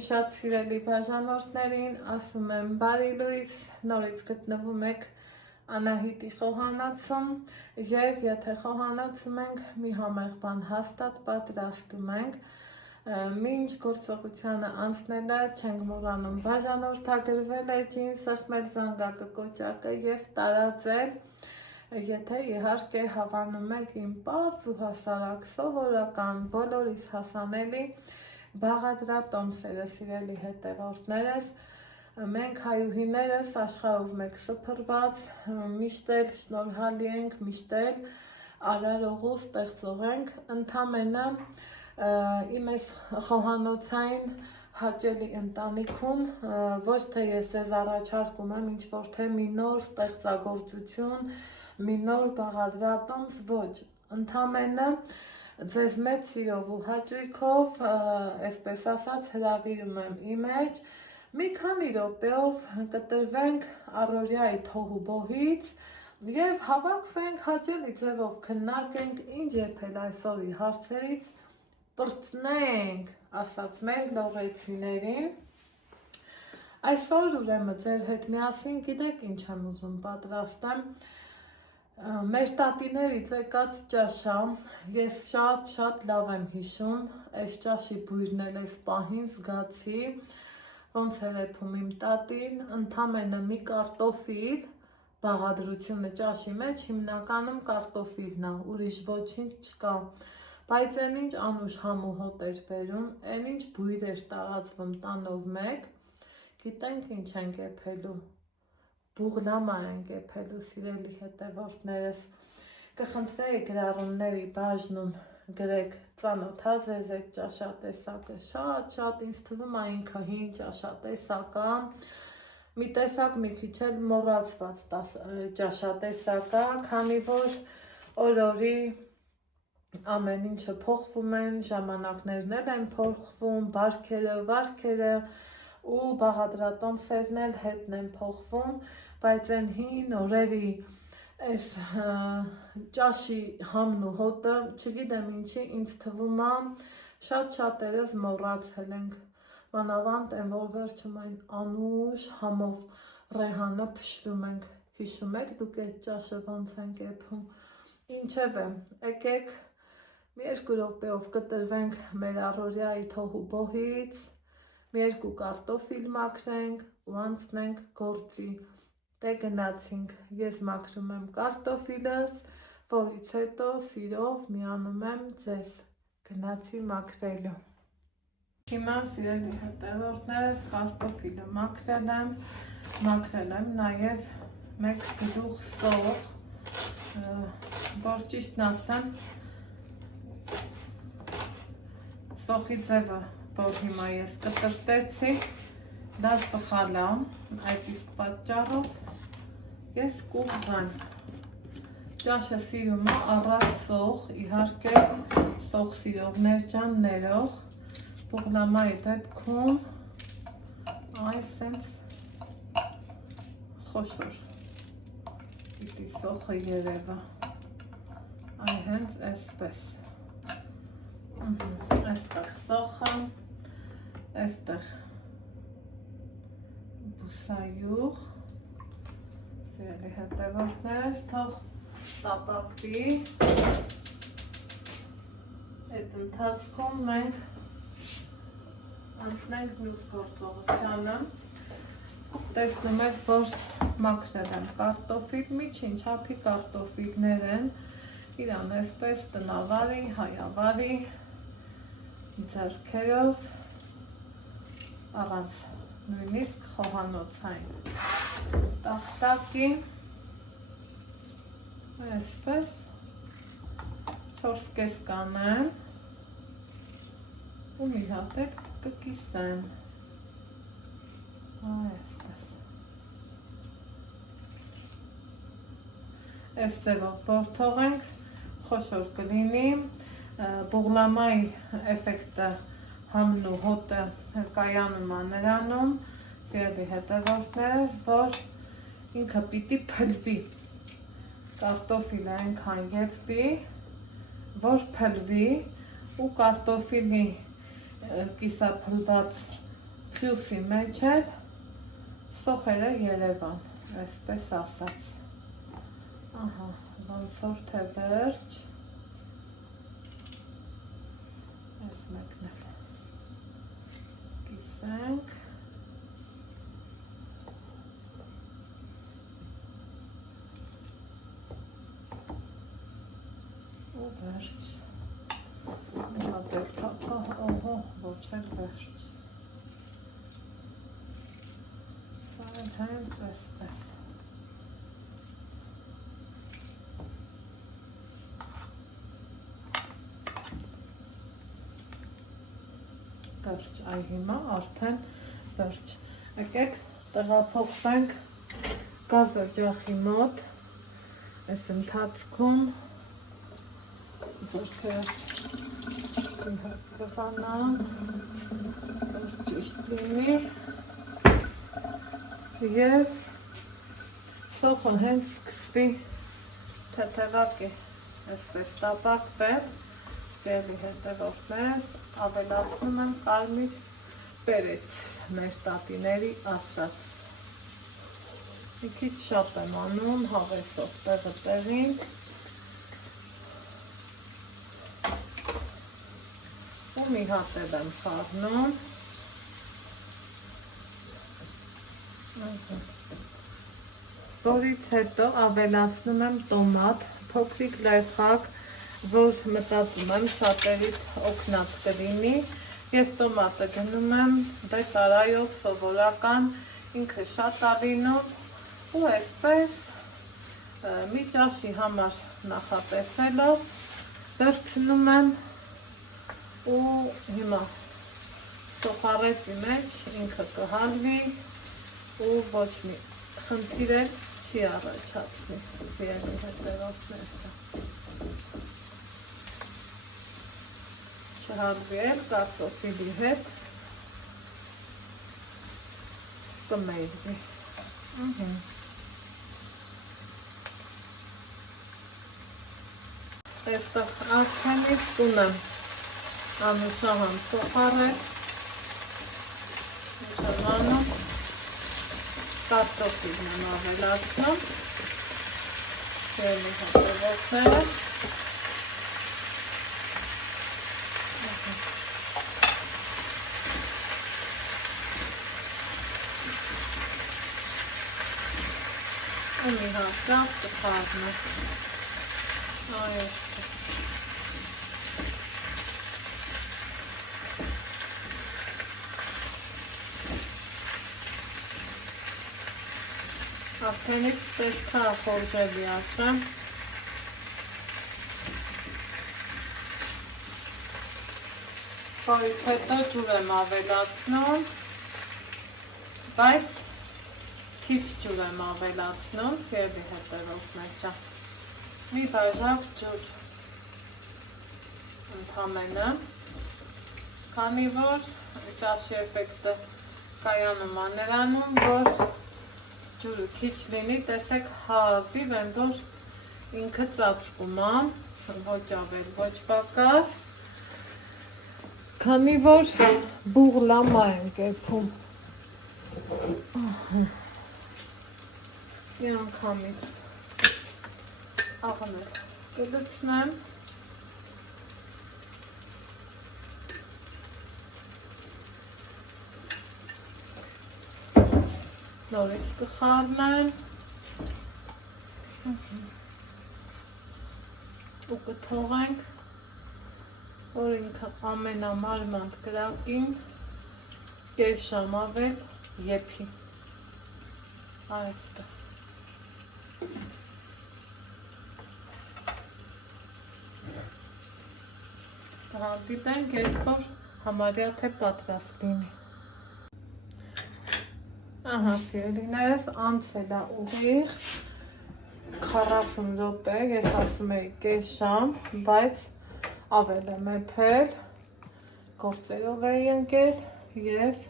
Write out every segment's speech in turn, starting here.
Իմ շատ սիրելի բաժանորդներին, ասում եմ բարի լույս, նորից գտնվում եք Անահիտի խոհանոցում և եթե խոհանոցում ենք, մի համեղ բան հաստատ պատրաստում ենք, մինչ գործողությանը անցնելը չենք մոռանում բաժանորդագրվել էջին, սեղմել զանգակը կոճակը և տարածել, եթե իհարկե հավանում եք իմ պարզ ու հասարակ սովորական բոլորիս հասանելի բաղադրատոմսերը, սիրելի հետևորդներս, մենք հայուհիներս աշխարհով մեկ սփռված, միշտ էլ շնորհալի ենք, միշտ էլ արարողու ստեղծող ենք, ընդամենը իմ այս խոհանոցային հաճելի ընտանիքում ոչ թե ես ձեզ առաջարկում եմ ինչ-որ թե մի նոր ստեղծագործություն, մի նոր բաղադրատոմս, ոչ, ընդամենը ձեզ մեծ սիրով ու հաճույքով, այսպես ասած, հրավիրում եմ իմ մեջ, մի քանի րոպեով կտրվենք առօրյայի թոհուբոհից և հավաքվենք հաճելի ձևով քննարկենք ինչ եփել այսօրի հարցերից, պրծնենք, ասած մեր լողեցիներին։ Այսօր ուրեմն ձեր հետ միասին գիտեք ինչ եմ ուզում պատրաստեմ, մեր տատիներից եկած ճաշա, ես շատ լավ եմ հիշում, այս ճաշի բույրն էլ այս պահին զգացի, ոնց էր եփում իմ տատին, ընդամենը մի կարտոֆիլ, բաղադրությունը ճաշի մեջ հիմնականում կարտոֆիլն է, ուրիշ ոչինչ չկա, բայց այն ինչ անուշ համ ու հոտ էր բերում, այն ինչ բույր էր տարածվում տանով մեկ, գիտենք ինչ ենք եփելու, բուղլամա ենք եփելու, սիրելի հետևորդներս, կխնդրեի գրառումների բաժնում գրեք ծանոթա ձեզ այդ ճաշատեսակը, շատ ինձ թվում է ինքը հին ճաշատեսակ է, մի տեսակ մի քիչ էլ մոռացված ճաշատեսակ է, քանի որ օր-օրի ամեն ինչը փոխվում են, ժամանակներն էլ են փոխվում, բարքերը, վարքերը ու բաղադրատոմսերն էլ հետն են փոխվում, բայց այն հին օրերի այս ճաշի համն ու հոտը, չգիտեմ ինչի, ինձ թվում է շատերս մոռացել ենք, մանավանդ այն որ վերջում այն անուշ համով ռեհանը փշրում ենք, հիշում եք դուք այդ ճաշը ոնց ենք եփում, ինչևէ, եկեք մի երկու րոպեով կտրվենք մեր առօրյայի թոհուբոհից, մի երկու կարտոֆիլ մաքրենք ու անցնենք գործի, դե գնացինք, ես մաքրում եմ կարտոֆիլս, որից հետո սիրով միանում եմ ձեզ, գնացի մաքրելու։ Հիմա սիրելի հետևորդներս կարտոֆիլը մաքրել եմ նաև մեկ գլուխ սող, որ ճիշտն ասեմ, սոխի ձևը, որ հիմա ես կտրտեցի, դա սխալ է, այդ իսկ պատճառով ես կուղղեմ, ճաշը սիրում է առանց սող, իհարկե սող սիրողներ ջան ներող, բուղլամայի դեպքում այս սենց խոշոր, պիտի սոխը երևա, այ հենց այսպես, այստեղ սոխը, այստեղ բուսայուղ, սիրելի հետևորդներս, թող տապակվի, այդ ընթացքում մենք անցնենք մյուս գործողությանը, տեսնում եք, որ մաքրել եմ կարտոֆիլ, միջին չափի կարտոֆիլներ են, իրան այսպես տնավարի, հայավարի, ձեռքերով, առանց նույնիսկ խոհանոցային տախտակի, այսպես 4 կես կանեմ ու մի հատ էլ կկիսեմ, այսպես, այս ձևով որ թողենք, խոշոր կլինի, բուղլամայի էֆեկտը համն ու հոտը կայանում է նրանում, սիրելի հետևորդներս, որ ինքը պիտի փլվի, կարտոֆիլը այնքան եփվի, որ փլվի ու կարտոֆիլի կիսափլված Փյուսի մեջ էլ սոխերը Երևան, այսպես ասած։ Ահա, ոնց որ թե վերջ։ Այս մեկն էլ կիսենք։ Ու վերջ։ Հիմա դեպ թափա, ահա, ոչ էլ վերջ։ Հենց այսպես։ Վերջ, այ հիմա արդեն վերջ։ Եկեք տեղափոխվենք գազ օջախի մոտ, այս ընթացքում ձեռքերս կվանամ, որ ճիշտ լինի և սոխը հենց սկսվի թեթևակի այսպես տապակվել, ձևի հետևորդներս ավելացնում եմ կարմիր պերեց մեր տատիների ասած։ Մի քիչ շատ եմ անում հավեսով տեղը տեղին ու մի հատ եմ խառնում։ Որից հետո ավելացնում եմ տոմատ, փոքրիկ լայֆհակ, որ մտածում եմ շատերիդ օգնած կլինի։ Ես տոմատը գնում եմ դետարայով սովորական, ինքը շատ է լինում ու այսպես մի ճաշի համար նախատեսելով վերցնում եմ ու հիմա սոխարեցի մեջ ինքը կհալվի ու ոչ մի խնդիր էլ չի առաջացնի սիրելի հետևորդներս։ Չհալվի էլ կարտոֆիլի հետ կմերվի։ Այստեղ արդենից տունեմ ամուսահան սոխարեց, նշանանում կարտոֆիլն եմ ավելացնում, սիրելի հետևորդները։ ու մի հատ կխառնեմ։ Արդենից պետք է խորժելի ասեմ։ Խորից հետո ջուր եմ ավելացնում, բայց քիչ ջուր եմ ավելացնում, սիրելի հետևորդներ։ Մի բաժակ ջուր ընդամենը, քանի որ ճաշի էֆեկտը կայանում է նրանում, որ ջուրը քիչ լինի, տեսեք հազիվ եմ, որ ինքը ծածկում է, ոչ ավել, ոչ պակաս, քանի որ բուղլամա եմ կերպում։ Մի անգամից աղներ կլցնեմ, նորից կխառնեմ ու կթողենք, որ ինքը ամենամարմանդ կրակին կես ժամ ավել եփի, այսպես։ Հանդիպենք, երբ որ համարյա թե պատրաստ լինի։ Ահա, սիրելիներս, անցել է ուղիղ 40 րոպե, ես ասում էի կես ժամ, բայց ավել եմ եփել, գործերով էի ընկել և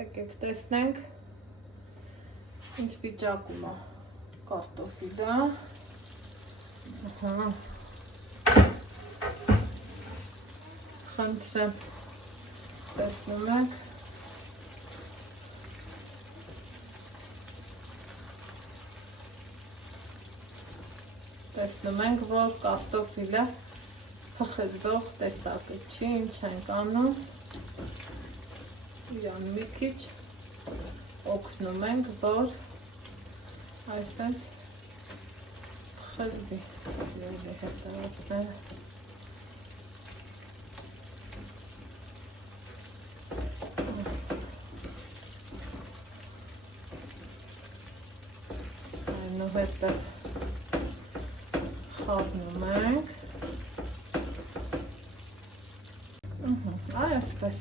եկեք տեսնենք ինչ վիճակում է կարտոֆիլը։ Խնդրեմ, տեսնում եք, Տեսնում ենք, որ կարտոֆիլը փխրվող տեսակը չի, ինչ ենք անում, իրան մի քիչ օգնում ենք, որ այսպես փխրվի, սիրելի հետևորդներ։ Այնուհետև խառնում ենք, այսպես,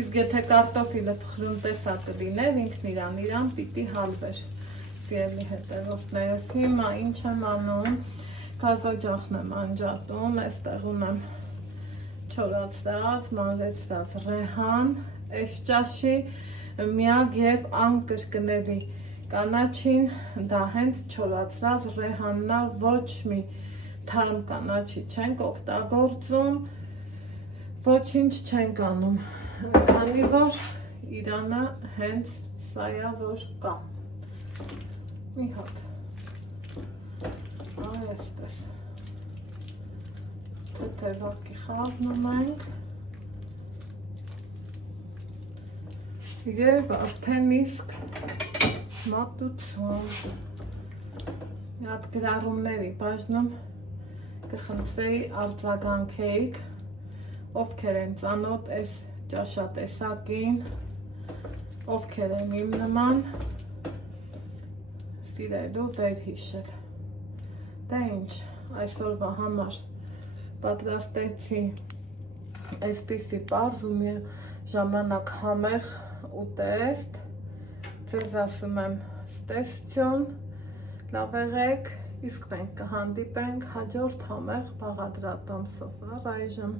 իսկ եթե կարտոֆիլը փխրուն տեսակը լիներ, ինքն իրան պիտի հալվեր, սիրելի հետևորդներս, հիմա ինչ եմ անում, գազօջախն եմ անջատում, այստեղ ունեմ չորացրած, մանրեցրած ռեհան, այս ճաշի միակ և անկրկնելի կանաչին դա հենց չորացրած ռեհանն է, ոչ մի թարմ կանաչի չենք օգտագործում, ոչինչ չենք անում, քանի որ իրանը հենց սա է, որ կա։ Մի հատ, այսպես, թեթևակի խառնում ենք և արդեն իսկ մատուցում, մի հատ գրառումների բաժնում կխնդրեի արձագանքեիք, ովքեր են ծանոթ այս ճաշատեսակին, ովքեր են իմ նման սիրելու վերհիշել։ Դե ինչ, այսօրվա համար պատրաստեցի այսպիսի պարզ ու մի ժամանակ համեղ ուտեստ, ձեզ ասում եմ ստեսություն, լավ եղեք, իսկ մենք կհանդիպենք հաջորդ համեղ բաղադրատոմսով, առայժմ։